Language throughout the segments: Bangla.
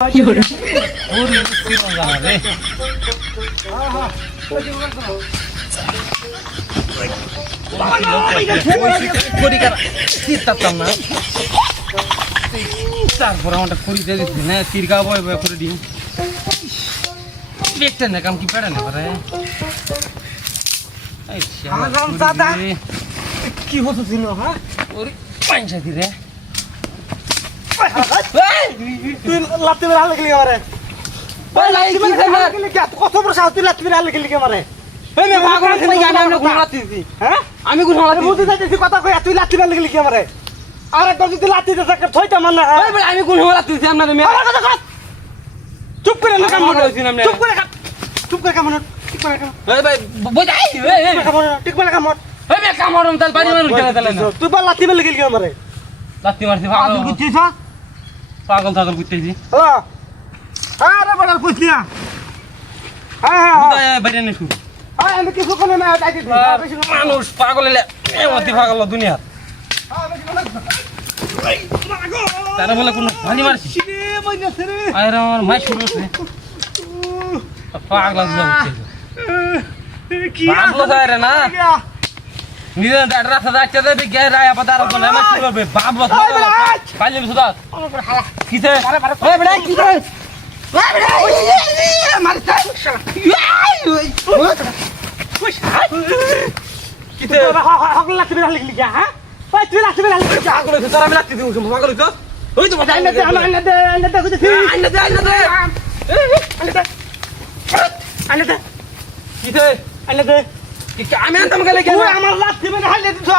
有人， তারপর আমারটা করি দিয়ে দিচ্ছি না তিরকা বয় বয় করে দিই দেখতে না কাম কি পেড়ে না পারে কি হচ্ছিল হ্যাঁ ওরে পাঁচা দিরে তুই লাত্তি মেরে হাল গেলি আমারে কত বড় সাহস তুই লাত্তি মেরে হাল গেলি আমারে আমি কোন বুঝতে চাইতেছি কথা কই তুই লাত্তি মেরে গেলি আমারে আর একবার যদি লাত্তি দিতে থাকে থইতা মান না আমি কোন তুই আপনার চুপ করে না কাম কথা হইছি না চুপ করে কাম ঠিক করে কাম ভাই বুঝাই ঠিক করে কাম এই মে কামড়ম তাল বাড়ি মানুষ গেলে তালে না তুই বা লাত্তি মেরে গেলি আমারে লাত্তি মারছি পাগল বুঝছিস পাগল পাগল বুঝতেছি হ্যালো আরে বড় কইছি না হ্যাঁ বাইরে নে শুরু আমি কিছু কোন না আইছি মানুষ পাগল এলে এমতি পাগল দুনিয়া তারা বলে কোন ভানি মারছি আরে আমার মাই শুরু হচ্ছে পাগল লাগছে কি পাগল যায় না নিজে রাস্তা যাচ্ছে দেবে গে রায় আপাতত আর না মাছ করবে বাবু পাইলে সুদা কিসে ওই বড় কিসে ওই বড় মারতে কিসে হকল লাত্তি মেরে লিখলি কি হ্যাঁ ওই তুই লাত্তি মেরে লিখলি কি পাগল হইছে তোরা আমি লাত্তি দিমু পাগল হইছো ওই তো বাজাই না আইনা দে কইতেছি আইনা দে আইনা দে কিসে আইনা দে আমি আনতাম গেলে কি আমার লাত্তি মেরে হাইলে দিছ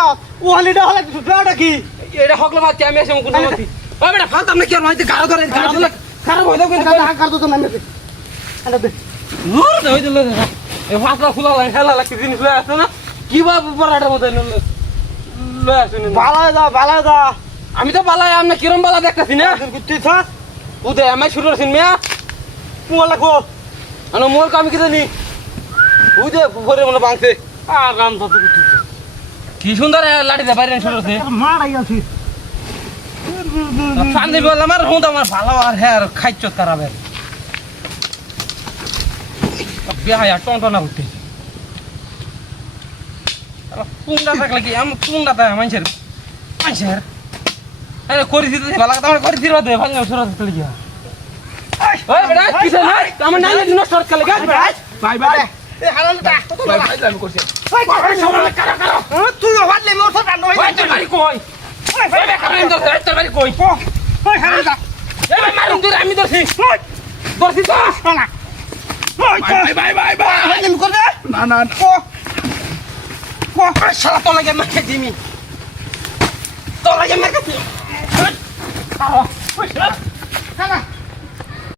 ও হালিটা হলে দিছ ওটা কি এটা হকলে মারতে আমি এসে কোন মারতি ওই বেটা ফালতাম না কি আর মাইতে গাড়ো ধরে গাড়ো ধরে খারাপ হইলো কিন্তু কার তো না মেরে আইনা দে নূর দে হইলো এই ফাসলা খোলা লাগে খেলা লাগছে জিনিস লয়ে আসছে না কি বাবু পরাটার মতো লয়ে আসছে বালা যা আমি তো বালাই আমনা কিরম বালা দেখতাছি না কুত্তিছ উদে আমি শুরু করছিন মিয়া মোলা লাগো আনো মোর কাম কি জানি উদে পরে মনে ভাঙছে আর রাম তো কুত্তিছ কি সুন্দর লাঠি দে বাইরে শুরু করছে মারাই আছি সামনে বল আমার হুঁদ আমার ভালো আর হ্যাঁ আর খাইছ তারাবে বিয়া টনটনা উঠতে পুংটা থাকলে কি আমি পুংটা তাই মানুষের আরে করি দিতে ভালো কথা আমার করি দিবা দে ভালো সরা চলে গিয়া ওই বেটা কিসে না আমার নাই দিন শর্ট খেলে গা বাই বাই এ হারালটা ভাই আমি করছি ওই সবাই কারা তুই ওয়াটলে মোর সব রান্না ওই তোর বাড়ি কই ওই বেটা কামেন দর তোর বাড়ি কই ওই হারালটা এই মারুম দূর আমি ধরছি ধরছি তো না ওই বাই আমি কর দে না ও শালা তো লাগে মাকে দিমি তো লাগে মাকে